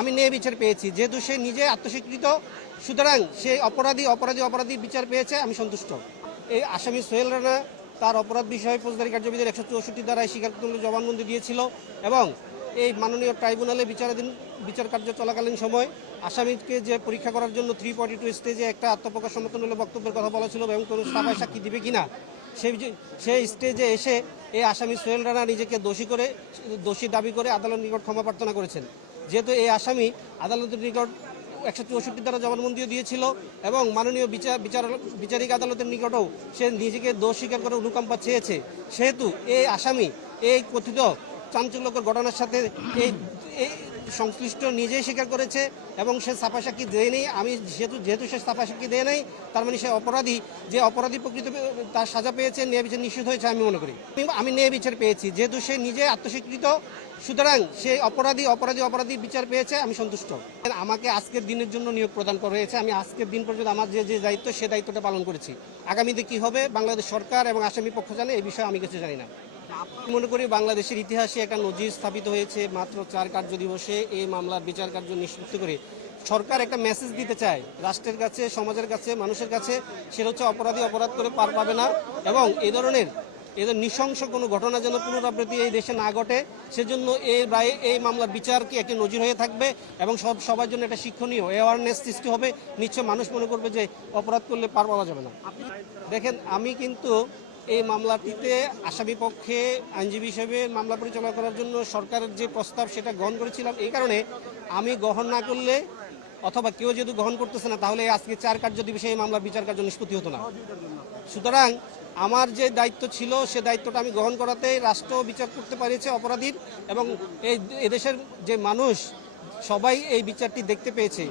আমি ন্যায় বিচার পেয়েছি, যেহেতু সে নিজে আত্মস্বীকৃত, সুতরাং সে অপরাধী বিচার পেয়েছে, আমি সন্তুষ্ট। এই আসামি সোহেল রানা তার অপরাধ বিষয়ে ফৌজদারি কার্যবিধির 164 ধারায় স্বীকারোক্তিমূলক জবানবন্দি দিয়েছিল এবং এই মাননীয় ট্রাইব্যুনালে বিচার কার্য চলাকালীন সময় আসামিকে যে পরীক্ষা করার জন্য 342 স্টেজে একটা আত্মপ্রকাশ সমর্থনমূলক বক্তব্যের কথা বলা ছিল এবং কোনো সাফাই সাক্ষী দিবে কিনা, সেই স্টেজে এসে এই আসামি সোহেল রানা নিজেকে দোষী দাবি করে আদালতের নিকট ক্ষমা প্রার্থনা করেছেন। যেহেতু এই আসামি আদালতের নিকট 164 ধারা জবানবন্দিও দিয়েছিল এবং মাননীয় বিচারিক আদালতের নিকটও সে নিজেকে দোষ স্বীকার করে অনুকম্পা চেয়েছে, সেহেতু এই আসামি এই কথিত চাঞ্চল্যকর ঘটনার সাথে এই সংশ্লিষ্ট নিজেই স্বীকার করেছে এবং সে সাফা সাক্ষী দেয়নি। আমি যেহেতু সে সাফা সাক্ষী দেয় নাই, তার মানে সে অপরাধী প্রকৃত তার সাজা পেয়েছে, ন্যায় বিচার নিশ্চিত হয়েছে আমি মনে করি। আমি ন্যায় বিচার পেয়েছি, যেহেতু সে নিজে আত্মস্বীকৃত, সুতরাং সে অপরাধী বিচার পেয়েছে, আমি সন্তুষ্ট। আমাকে আজকের দিনের জন্য নিয়োগ প্রদান করা হয়েছে, আমি আজকের দিন পর্যন্ত আমার যে দায়িত্ব সে দায়িত্বটা পালন করেছি। আগামীতে কি হবে বাংলাদেশ সরকার এবং আসামি পক্ষ জানে, এই বিষয়ে আমি কিছু জানি না। মনে করি বাংলাদেশের ইতিহাসে একটা নজির স্থাপিত হয়েছে, মাত্র 4 কার্য দিবসে এই মামলার বিচার কার্য নিষ্পত্তি করে সরকার একটা মেসেজ দিতে চায় রাষ্ট্রের কাছে, সমাজের কাছে, মানুষের কাছে। সেটা হচ্ছে অপরাধী অপরাধ করে পার পাবে না এবং এদের নৃশংস কোনো ঘটনা যেন পুনরাবৃত্তি এই দেশে না ঘটে, সেজন্য এই মামলার বিচার কি একটি নজির হয়ে থাকবে এবং সবার জন্য একটা শিক্ষণীয় অ্যাওয়ারনেস সৃষ্টি হবে। নিশ্চয় মানুষ মনে করবে যে অপরাধ করলে পার পাওয়া যাবে না। দেখেন, আমি কিন্তু এই মামলাটিতে আসামি পক্ষে আইনজীবী হিসেবে মামলা পরিচালনা করার জন্য সরকারের যে প্রস্তাব সেটা গ্রহণ করেছিলাম। এই কারণে আমি গ্রহণ না করলে অথবা কেউ যদি গ্রহণ করতেছে না, তাহলে আজকে 4 কার্য দিবসে এই মামলার বিচার কার্য নিষ্পত্তি হতো না। সুতরাং আমার যে দায়িত্ব ছিল সে দায়িত্বটা আমি গ্রহণ করাতেই রাষ্ট্র বিচার করতে পারিয়েছে অপরাধীর এবং এদেশের যে মানুষ সবাই এই বিচারটি দেখতে পেয়েছে।